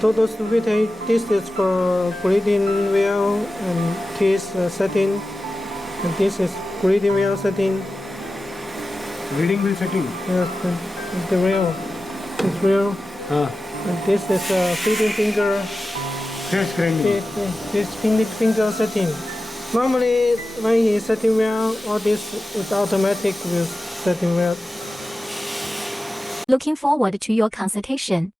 total stability. This is for grading wheel, and this setting, and this is grading wheel setting. Reading wheel setting. Yes, the wheel. This wheel. And this is feeding finger. Fresh grinding. This feeding finger setting. Normally, when he setting wheel, all this is automatic with setting wheel. Looking forward to your consultation.